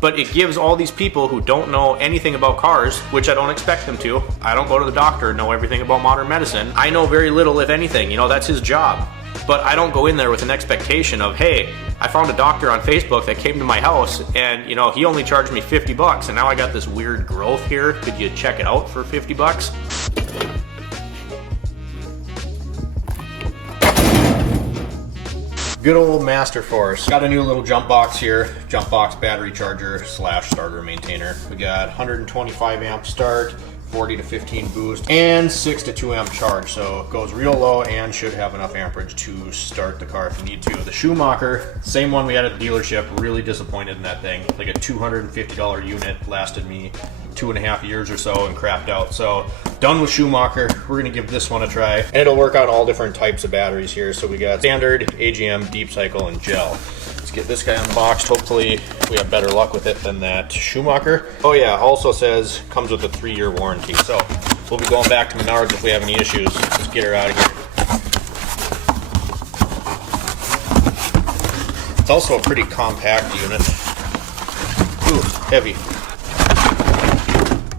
But it gives all these people who don't know anything about cars, which I don't expect them to. I don't go to the doctor and know everything about modern medicine. I know very little, if anything. You know, that's his job. But I don't go in there with an expectation of, hey, I found a doctor on Facebook that came to my house and, you know, he only charged me 50 bucks and now I got this weird growth here. Could you check it out for 50 bucks? Good old Master Force. Got a new little jump box here. Jump box battery charger slash starter maintainer. We got 125 amp start, 40 to 15 boost, and 6 to 2 amp charge. So it goes real low and should have enough amperage to start the car if you need to. The Schumacher, same one we had at the dealership, really disappointed in that thing. Like a $250 unit, lasted me 2.5 years or so and crapped out. So done with Schumacher. We're gonna give this one a try. And it'll work on all different types of batteries here. So we got standard, AGM, deep cycle, and gel. Let's get this guy unboxed. Hopefully we have better luck with it than that Schumacher. Oh yeah, also says comes with a 3-year warranty. So we'll be going back to Menards if we have any issues. Let's get her out of here. It's also a pretty compact unit. Ooh, heavy.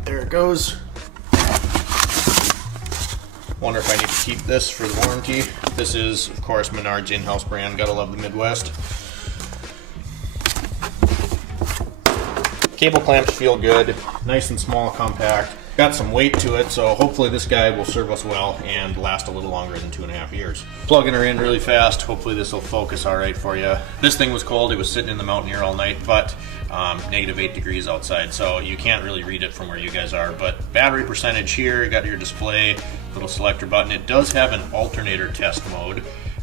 There it goes. Wonder if I need to keep this for the warranty. This is, of course, Menards in-house brand. Gotta love the Midwest. Cable clamps feel good. Nice and small, compact. Got some weight to it, so hopefully this guy will serve us well and last a little longer than 2.5 years. Plugging her in really fast. Hopefully this will focus all right for you. This thing was cold. It was sitting in the Mountaineer all night, but -8 degrees outside, so you can't really read it from where you guys are. But battery percentage here, you got your display, little selector button. It does have an alternator test mode,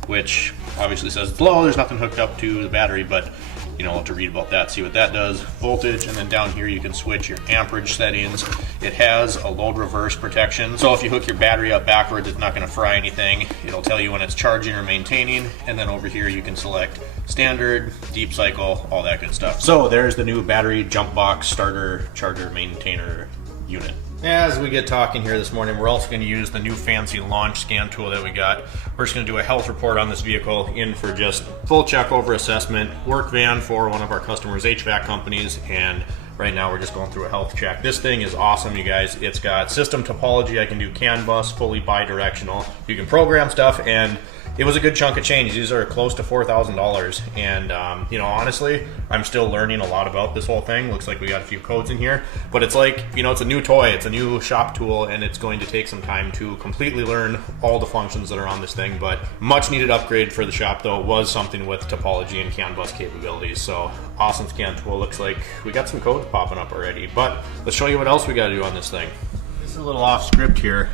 which obviously says it's low. There's nothing hooked up to the battery, but you know, I'll have to read about that, see what that does. Voltage, and then down here you can switch your amperage settings. It has a load reverse protection, so if you hook your battery up backwards, it's not going to fry anything. It'll tell you when it's charging or maintaining, and then over here you can select standard, deep cycle, all that good stuff. So there's the new battery jump box starter charger maintainer unit. As we get talking here this morning, we're also going to use the new fancy launch scan tool that we got. We're just going to do a health report on this vehicle in for just full check over assessment, work van for one of our customers' HVAC companies, and right now we're just going through a health check. This thing is awesome, you guys. It's got system topology. I can do CAN bus, fully bi-directional. You can program stuff, and it was a good chunk of change. These are close to $4,000, and you know, honestly, I'm still learning a lot about this whole thing. Looks like we got a few codes in here, but it's like, you know, it's a new toy, it's a new shop tool, and it's going to take some time to completely learn all the functions that are on this thing. But much needed upgrade for the shop, though. It was something with topology and CAN bus capabilities. So awesome scan tool. Looks like we got some codes popping up already, but let's show you what else we got to do on this thing. This is a little off script here.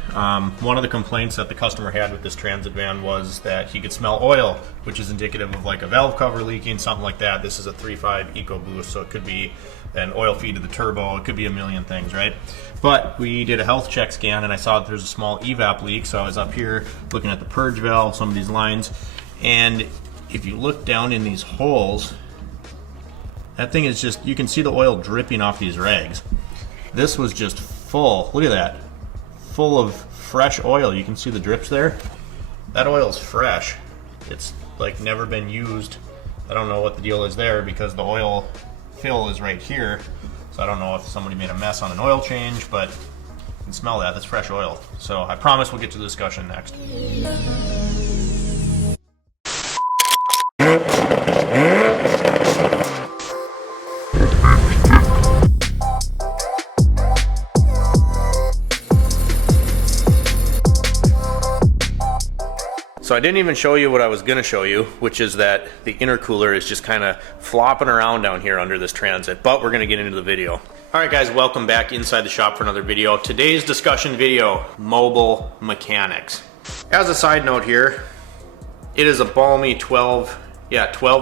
One of the complaints that the customer had with this Transit van was that he could smell oil, which is indicative of like a valve cover leaking, something like that. This is a 3.5 EcoBoost, so it could be an oil feed to the turbo. It could be a million things, right? But we did a health check scan, and I saw that there's a small evap leak, so I was up here looking at the purge valve, some of these lines, and if you look down in these holes, that thing is just, you can see the oil dripping off these rags. This was just full, look at that, full of fresh oil. You can see the drips there. That oil's fresh. It's like never been used. I don't know what the deal is there because the oil fill is right here. So I don't know if somebody made a mess on an oil change, but you can smell that. That's fresh oil. So I promise we'll get to the discussion next. So I didn't even show you what I was gonna show you, which is that the intercooler is just kind of flopping around down here under this Transit, but we're gonna get into the video. All right guys, welcome back inside the shop for another video. Today's discussion video, mobile mechanics. As a side note here, it is a balmy 12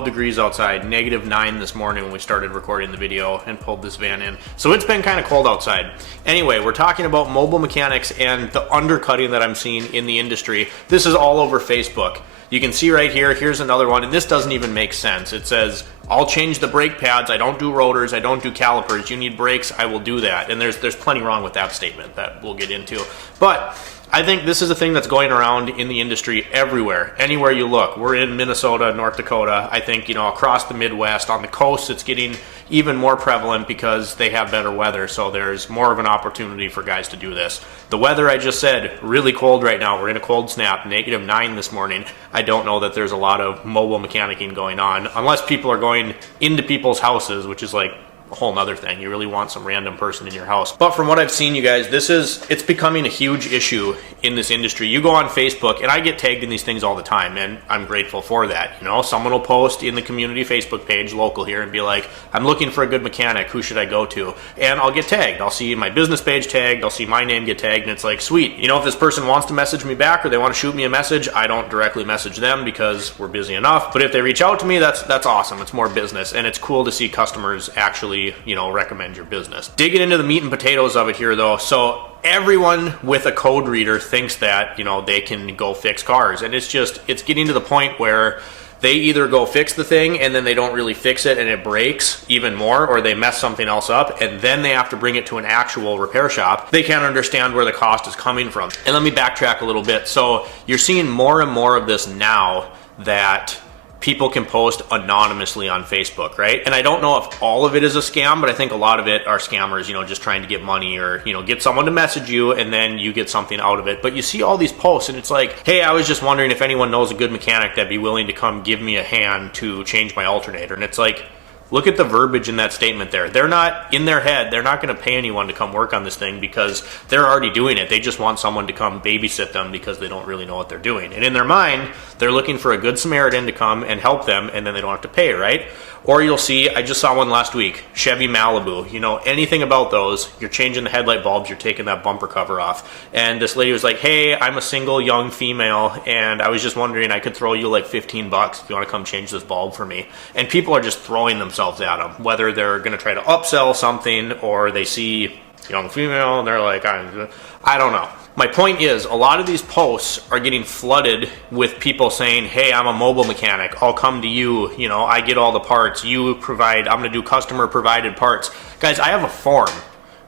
degrees outside, -9 this morning when we started recording the video and pulled this van in. So it's been kind of cold outside. Anyway, we're talking about mobile mechanics and the undercutting that I'm seeing in the industry. This is all over Facebook. You can see right here, here's another one, and this doesn't even make sense. It says, I'll change the brake pads, I don't do rotors, I don't do calipers, you need brakes, I will do that. And there's plenty wrong with that statement that we'll get into. But I think this is a thing that's going around in the industry everywhere, anywhere you look. We're in Minnesota, North Dakota, I think, you know, across the Midwest, on the coast, it's getting, even more prevalent because they have better weather, so there's more of an opportunity for guys to do this. The weather, I just said, really cold right now. We're in a cold snap, -9 this morning. I don't know that there's a lot of mobile mechanicking going on, unless people are going into people's houses, which is like a whole nother thing. You really want some random person in your house. But from what I've seen, you guys, it's becoming a huge issue in this industry. You go on Facebook, and I get tagged in these things all the time, and I'm grateful for that. You know, someone will post in the community Facebook page, local here, and be like, I'm looking for a good mechanic, who should I go to? And I'll get tagged. I'll see my business page tagged, I'll see my name get tagged, and it's like, sweet. You know, if this person wants to message me back or they want to shoot me a message, I don't directly message them because we're busy enough. But if they reach out to me, that's awesome. It's more business, and it's cool to see customers actually, you know, recommend your business. Digging into the meat and potatoes of it here though, so everyone with a code reader thinks that, you know, they can go fix cars, and it's getting to the point where they either go fix the thing and then they don't really fix it and it breaks even more, or they mess something else up and then they have to bring it to an actual repair shop. They can't understand where the cost is coming from. And let me backtrack a little bit. So you're seeing more and more of this now, that people can post anonymously on Facebook, right? And I don't know if all of it is a scam, but I think a lot of it are scammers, you know, just trying to get money, or, you know, get someone to message you and then you get something out of it. But you see all these posts and it's like, hey, I was just wondering if anyone knows a good mechanic that'd be willing to come give me a hand to change my alternator. And it's like, look at the verbiage in that statement there. They're not, in their head, they're not going to pay anyone to come work on this thing because they're already doing it. They just want someone to come babysit them because they don't really know what they're doing. And in their mind, they're looking for a good Samaritan to come and help them, and then they don't have to pay, right? Or you'll see, I just saw one last week, Chevy Malibu. You know, anything about those, you're changing the headlight bulbs, you're taking that bumper cover off. And this lady was like, hey, I'm a single young female, and I was just wondering, I could throw you like $15 if you want to come change this bulb for me. And people are just throwing themselves at them, whether they're going to try to upsell something or they see young female and they're like, I don't know. My point is, a lot of these posts are getting flooded with people saying, hey, I'm a mobile mechanic, I'll come to you, you know, I get all the parts, you provide, I'm going to do customer provided parts. Guys, I have a form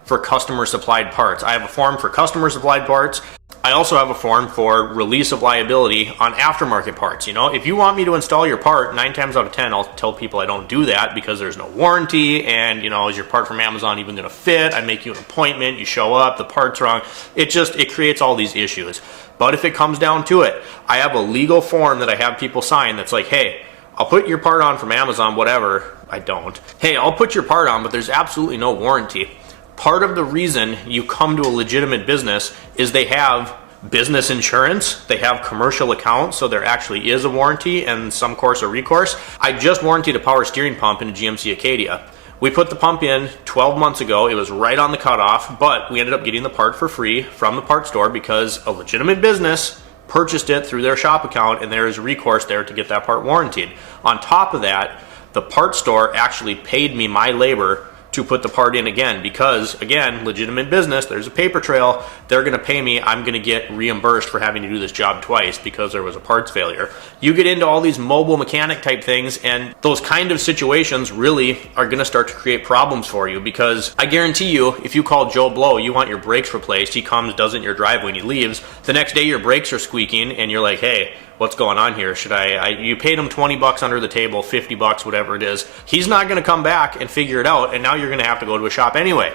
for customer supplied parts. I have a form for customer supplied parts. I also have a form for release of liability on aftermarket parts. You know, if you want me to install your part, 9 times out of 10, I'll tell people I don't do that because there's no warranty, and, you know, is your part from Amazon even going to fit? I make you an appointment, you show up, the part's wrong. It creates all these issues. But if it comes down to it, I have a legal form that I have people sign that's like, hey, I'll put your part on from Amazon, whatever. I don't. Hey, I'll put your part on, but there's absolutely no warranty. Part of the reason you come to a legitimate business is they have business insurance, they have commercial accounts, so there actually is a warranty and some course of recourse. I just warrantied a power steering pump in a GMC Acadia. We put the pump in 12 months ago. It was right on the cutoff, but we ended up getting the part for free from the part store because a legitimate business purchased it through their shop account, and there is recourse there to get that part warranted. On top of that, the part store actually paid me my labor to put the part in again because, again, legitimate business, there's a paper trail, they're going to pay me, I'm going to get reimbursed for having to do this job twice because there was a parts failure. You get into all these mobile mechanic type things, and those kind of situations really are going to start to create problems for you, because I guarantee you, if you call Joe Blow, you want your brakes replaced, he comes, does it in your driveway, and he leaves, the next day your brakes are squeaking, and you're like, hey, what's going on here? Should you paid him $20 under the table, $50, whatever it is. He's not going to come back and figure it out, and now you're going to have to go to a shop anyway.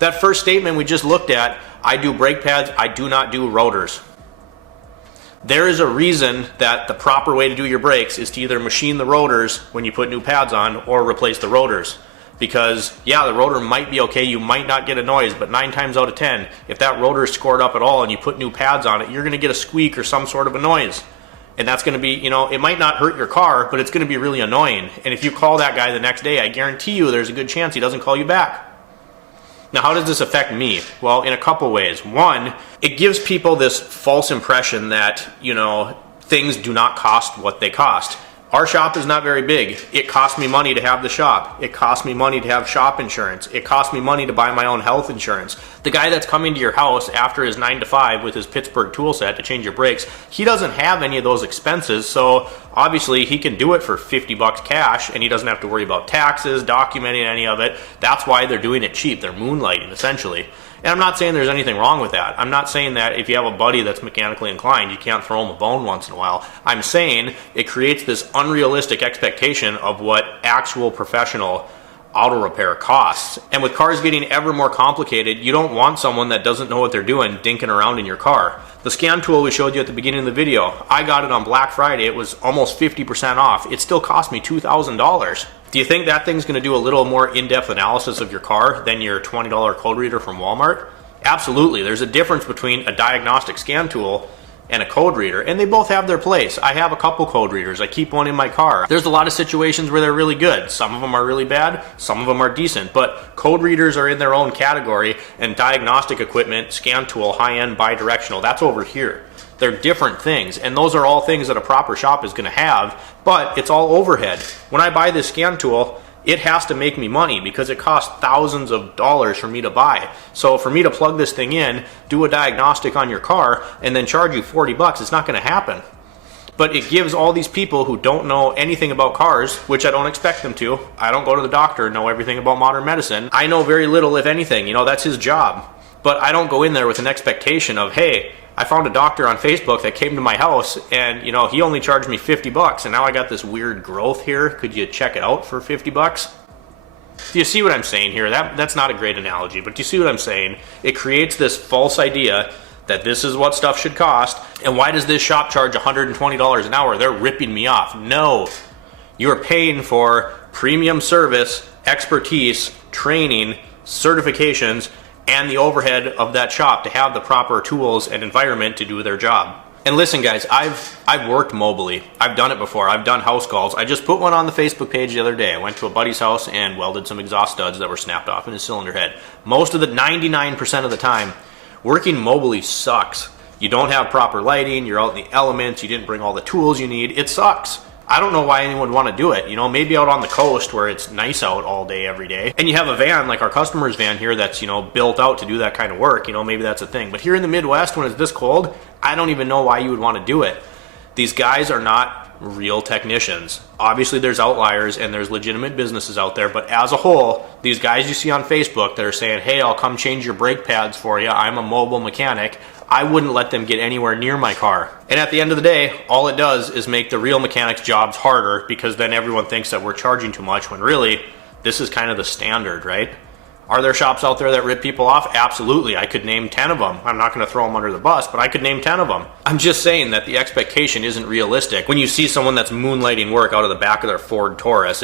That first statement we just looked at, I do brake pads, I do not do rotors. There is a reason that the proper way to do your brakes is to either machine the rotors when you put new pads on or replace the rotors. Because, yeah, the rotor might be okay, you might not get a noise, but 9 times out of 10, if that rotor is scored up at all and you put new pads on it, you're going to get a squeak or some sort of a noise. And that's going to be, you know, it might not hurt your car, but it's going to be really annoying. And if you call that guy the next day, I guarantee you there's a good chance he doesn't call you back. Now, how does this affect me? Well, in a couple ways. One, it gives people this false impression that, you know, things do not cost what they cost. Our shop is not very big. It costs me money to have the shop. It costs me money to have shop insurance. It costs me money to buy my own health insurance. The guy that's coming to your house after his 9 to 5 with his Pittsburgh tool set to change your brakes, he doesn't have any of those expenses, so obviously he can do it for $50 cash and he doesn't have to worry about taxes, documenting any of it. That's why they're doing it cheap. They're moonlighting, essentially. And I'm not saying there's anything wrong with that. I'm not saying that if you have a buddy that's mechanically inclined, you can't throw him a bone once in a while. I'm saying it creates this unrealistic expectation of what actual professional auto repair costs. And with cars getting ever more complicated, you don't want someone that doesn't know what they're doing dinking around in your car. The scan tool we showed you at the beginning of the video, I got it on Black Friday. It was almost 50% off. It still cost me $2,000. Do you think that thing's going to do a little more in-depth analysis of your car than your $20 code reader from Walmart? Absolutely. There's a difference between a diagnostic scan tool and a code reader, and they both have their place. I have a couple code readers. I keep one in my car. There's a lot of situations where they're really good. Some of them are really bad, some of them are decent, but code readers are in their own category, and diagnostic equipment, scan tool, high-end bidirectional, that's over here. They're different things, and those are all things that a proper shop is going to have, but it's all overhead. When I buy this scan tool, it has to make me money because it costs thousands of dollars for me to buy. So for me to plug this thing in, do a diagnostic on your car, and then charge you $40, it's not going to happen. But it gives all these people who don't know anything about cars, which I don't expect them to. I don't go to the doctor and know everything about modern medicine. I know very little, if anything. That's his job. But I don't go in there with an expectation of, hey, I found a doctor on Facebook that came to my house and, he only charged me $50 and now I got this weird growth here. Could you check it out for $50? Do you see what I'm saying here? That's not a great analogy, but do you see what I'm saying? It creates this false idea that this is what stuff should cost. And why does this shop charge $120 an hour? They're ripping me off. No, you're paying for premium service, expertise, training, certifications, and the overhead of that shop to have the proper tools and environment to do their job. And listen guys, I've worked mobily. I've done it before. I've done house calls. I just put one on the Facebook page the other day. I went to a buddy's house and welded some exhaust studs that were snapped off in his cylinder head. Most of the 99% of the time, working mobily sucks. You don't have proper lighting, you're out in the elements, you didn't bring all the tools you need. It sucks. I don't know why anyone would want to do it. Maybe out on the coast where it's nice out all day, every day. And you have a van, like our customer's van here, that's, built out to do that kind of work. Maybe that's a thing. But here in the Midwest, when it's this cold, I don't even know why you would want to do it. These guys are not real technicians. Obviously, there's outliers and there's legitimate businesses out there. But as a whole, these guys you see on Facebook that are saying, hey, I'll come change your brake pads for you. I'm a mobile mechanic. I wouldn't let them get anywhere near my car. And at the end of the day, all it does is make the real mechanics' jobs harder because then everyone thinks that we're charging too much when really, this is kind of the standard, right? Are there shops out there that rip people off? Absolutely. I could name 10 of them. I'm not going to throw them under the bus, but I could name 10 of them. I'm just saying that the expectation isn't realistic. When you see someone that's moonlighting work out of the back of their Ford Taurus,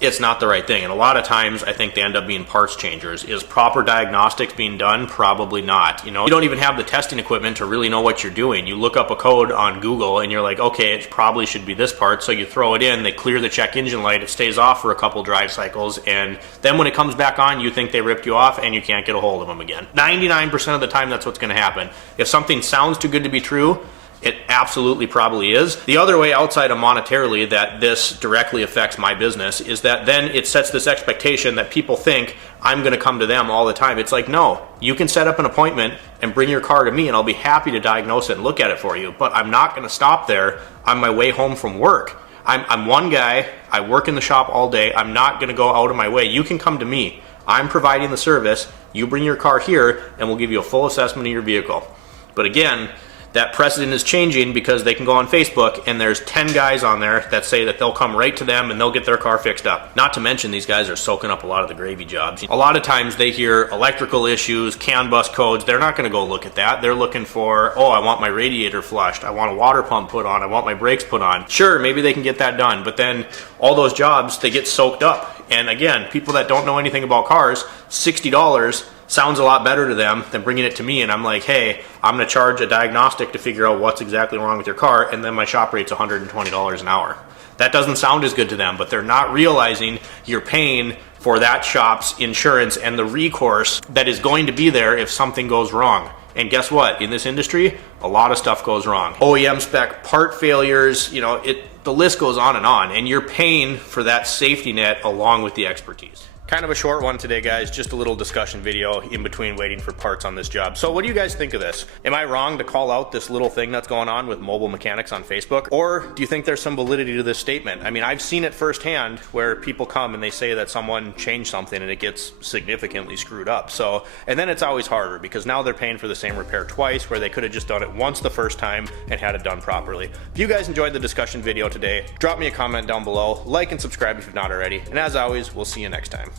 it's not the right thing. And a lot of times I think they end up being parts changers. Is proper diagnostics being done? Probably not. You don't even have the testing equipment to really know what you're doing. You look up a code on Google and you're like, okay, it probably should be this part. So you throw it in, they clear the check engine light, it stays off for a couple drive cycles, and then when it comes back on, you think they ripped you off and you can't get a hold of them again. 99% of the time that's what's going to happen. If something sounds too good to be true, it absolutely probably is. The other way outside of monetarily that this directly affects my business is that then it sets this expectation that people think I'm going to come to them all the time. It's like, no, you can set up an appointment and bring your car to me and I'll be happy to diagnose it and look at it for you. But I'm not going to stop there on my way home from work. I'm one guy. I work in the shop all day. I'm not going to go out of my way. You can come to me. I'm providing the service. You bring your car here and we'll give you a full assessment of your vehicle. But again, that precedent is changing because they can go on Facebook and there's 10 guys on there that say that they'll come right to them and they'll get their car fixed up. Not to mention these guys are soaking up a lot of the gravy jobs. A lot of times they hear electrical issues, CAN bus codes. They're not going to go look at that. They're looking for, oh, I want my radiator flushed. I want a water pump put on. I want my brakes put on. Sure, maybe they can get that done, but then all those jobs, they get soaked up. And again, people that don't know anything about cars, $60 sounds a lot better to them than bringing it to me and I'm like, hey, I'm going to charge a diagnostic to figure out what's exactly wrong with your car, and then my shop rate's $120 an hour. That doesn't sound as good to them, but they're not realizing you're paying for that shop's insurance and the recourse that is going to be there if something goes wrong. And guess what? In this industry, a lot of stuff goes wrong. OEM spec, part failures, the list goes on, and you're paying for that safety net along with the expertise. Kind of a short one today, guys. Just a little discussion video in between waiting for parts on this job. So what do you guys think of this? Am I wrong to call out this little thing that's going on with mobile mechanics on Facebook? Or do you think there's some validity to this statement? I mean, I've seen it firsthand where people come and they say that someone changed something and it gets significantly screwed up. So, and then it's always harder because now they're paying for the same repair twice where they could have just done it once the first time and had it done properly. If you guys enjoyed the discussion video today, drop me a comment down below, like and subscribe if you've not already, and as always, we'll see you next time.